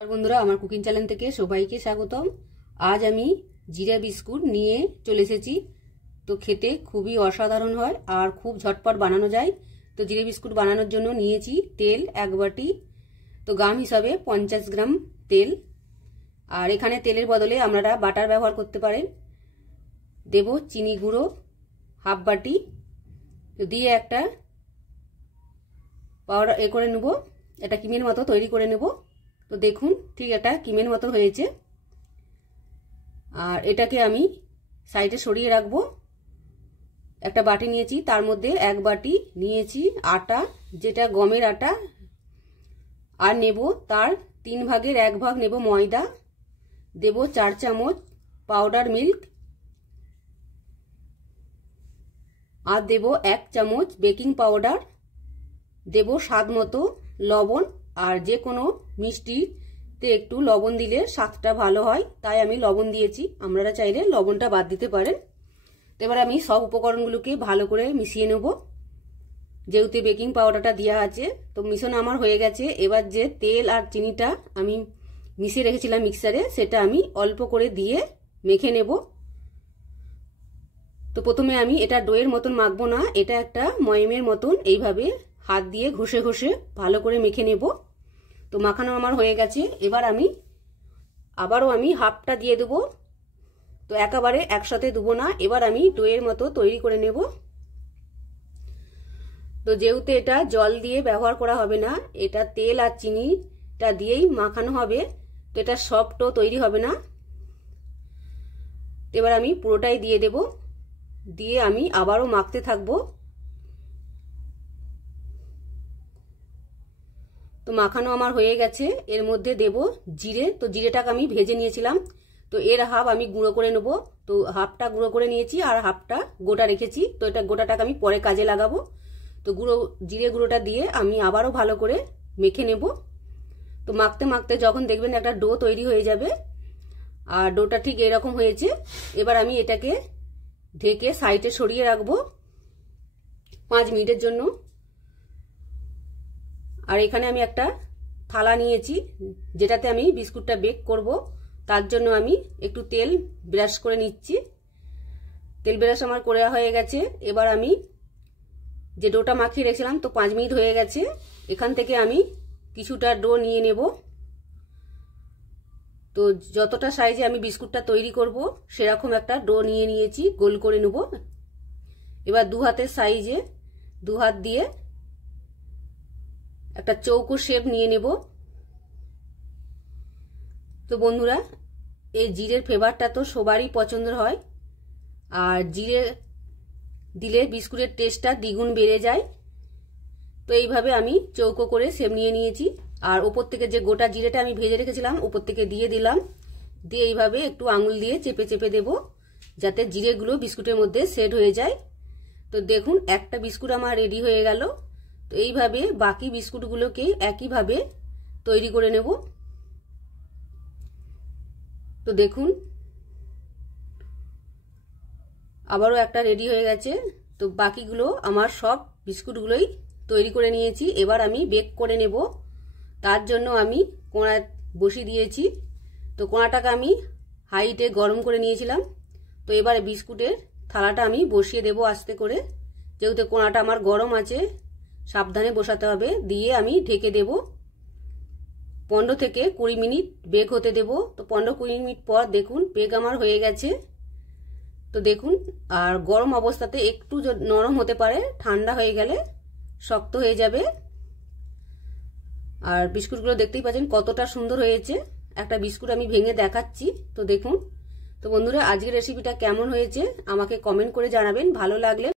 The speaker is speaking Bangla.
বন্ধুরা, আমার কুকিং চ্যানেল থেকে সবাইকে স্বাগতম। আজ আমি জিরা বিস্কুট নিয়ে চলে এসেছি। তো খেতে খুবই অসাধারণ হয় আর খুব ঝটপট বানানো যায়। তো জিরা বিস্কুট বানানোর জন্য নিয়েছি তেল 1 বাটি, তো গ্রাম হিসাবে 50 গ্রাম তেল। আর এখানে তেলের বদলে আপনারা বাটার ব্যবহার করতে পারেন। দেব চিনি গুঁড়ো 1/2 বাটি, তো দিয়ে একটা পাউডার করে নেব, এটা ক্রিমের মতো তৈরি করে নেব। তো দেখুন ঠিক এটা ক্রিমের মতো হয়েছে। আর এটাকে আমি সাইডে সরিয়ে রাখবো। একটা বাটি নিয়েছি, তার মধ্যে 1 বাটি নিয়েছি আটা, যেটা গমের আটা। আর নেব তার 3 ভাগের 1 ভাগ নেব ময়দা। দেব 4 চামচ পাউডার মিল্ক। আর দেব 1 চামচ বেকিং পাউডার। দেব স্বাদ মতো লবণ। আর যে কোনো মিষ্টিতে একটু লবণ দিলে স্বাদটা ভালো হয়, তাই আমি লবণ দিয়েছি। আপনারা চাইলে লবণটা বাদ দিতে পারেন। তো এবার আমি সব উপকরণগুলোকে ভালো করে মিশিয়ে নেব। যেহেতু বেকিং পাউডারটা দেওয়া আছে, তো মিশন আমার হয়ে গেছে। এবার যে তেল আর চিনিটা আমি মিশিয়ে রেখেছিলাম মিক্সারে, সেটা আমি অল্প করে দিয়ে মেখে নেব। তো প্রথমে আমি এটা ডোয়ের মতন মাখবো না, এটা একটা ময়মের মতন এইভাবে হাত দিয়ে ঘষে ঘষে ভালো করে মেখে নেব। তো মাখানো আমার হয়ে গেছে। এবার আমি আবারও হাফটা দিয়ে দেবো। তো একেবারে একসাথে দেবো না, এবার আমি ডোয়ের মতো তৈরি করে নেব। তো যেহেতু এটা জল দিয়ে ব্যবহার করা হবে না, এটা তেল আর চিনিটা দিয়েই মাখানো হবে, তো এটা সফটও তৈরি হবে না। এবার আমি পুরোটাই দিয়ে দেব, দিয়ে আমি আবারও মাখতে থাকবো। তো মাখানো আমার হয়ে গেছে। এর মধ্যে দেব জিরে। তো জিরেটাকে আমি ভেজে নিয়েছিলাম, তো এর হাফ আমি গুঁড়ো করে নেব। তো হাফটা গুঁড়ো করে নিয়েছি আর হাফটা গোটা রেখেছি। তো এটা গোটাটাকে আমি পরে কাজে লাগাবো। তো জিরে গুঁড়োটা দিয়ে আমি আবারও ভালো করে মেখে নেব। তো মাখতে মাখতে যখন দেখবেন একটা ডো তৈরি হয়ে যাবে, আর ডোটা ঠিক এরকম হয়েছে, এবার আমি এটাকে ঢেকে সাইডে সরিয়ে রাখবো 5 মিনিটের জন্য। আর এখানে আমি একটা থালা নিয়েছি, যেটাতে আমি বিস্কুটটা বেক করব। তার জন্য আমি একটু তেল ব্রাশ করে নিচ্ছি। তেল ব্রাশ আমার করে হয়ে গেছে। এবার আমি যে ডোটা মাখিয়ে রেখেছিলাম, তো 5 মিনিট হয়ে গেছে, এখান থেকে আমি কিছুটা ডো নিয়ে নেব। তো যতটা সাইজে আমি বিস্কুটটা তৈরি করব, সেরকম একটা ডো নিয়ে নিয়েছি, গোল করে নেব। এবার 2 হাতের সাইজে 2 হাত দিয়ে একটা চৌকো শেপ নিয়ে নেব। তো বন্ধুরা, এই জিরের ফ্লেভারটা তো সবারই পছন্দের হয়, আর জিরে দিলে বিস্কুটের টেস্টটা দ্বিগুণ বেড়ে যায়। তো এইভাবে আমি চৌকো করে শেপ নিয়ে নিয়েছি। আর ওপর থেকে যে গোটা জিরেটা আমি ভেজে রেখেছিলাম, ওপর থেকে দিয়ে দিলাম। দিয়ে এইভাবে একটু আঙুল দিয়ে চেপে চেপে দেব, যাতে জিরেগুলো বিস্কুটের মধ্যে সেট হয়ে যায়। তো দেখুন একটা বিস্কুট আমার রেডি হয়ে গেল। তো এইভাবে বাকি বিস্কুটগুলোকে একইভাবে তৈরি করে নেব। তো দেখুন আবারও একটা রেডি হয়ে গেছে। তো বাকিগুলো আমার সব বিস্কুটগুলোই তৈরি করে নিয়েছি। এবার আমি বেক করে নেব। তার জন্য আমি কড়া বসিয়ে দিয়েছি। তো কড়াটাকে আমি হাইটে গরম করে নিয়েছিলাম। তো এবার বিস্কুটের থালাটা আমি বসিয়ে দেব আস্তে করে। যেহেতু কড়াটা আমার গরম আছে, সাবধানে বসাতে হবে। দিয়ে আমি ঢেকে দেব। 15 থেকে 20 মিনিট বেক হতে দেব। তো 15-20 মিনিট পর দেখুন বেক আমার হয়ে গেছে। তো দেখুন, আর গরম অবস্থাতে একটু নরম হতে পারে, ঠান্ডা হয়ে গেলে শক্ত হয়ে যাবে। আর বিস্কুটগুলো দেখতেই পাচ্ছেন কতটা সুন্দর হয়েছে। একটা বিস্কুট আমি ভেঙে দেখাচ্ছি। তো দেখুন। তো বন্ধুরা, আজকের রেসিপিটা কেমন হয়েছে আমাকে কমেন্ট করে জানাবেন। ভালো লাগলে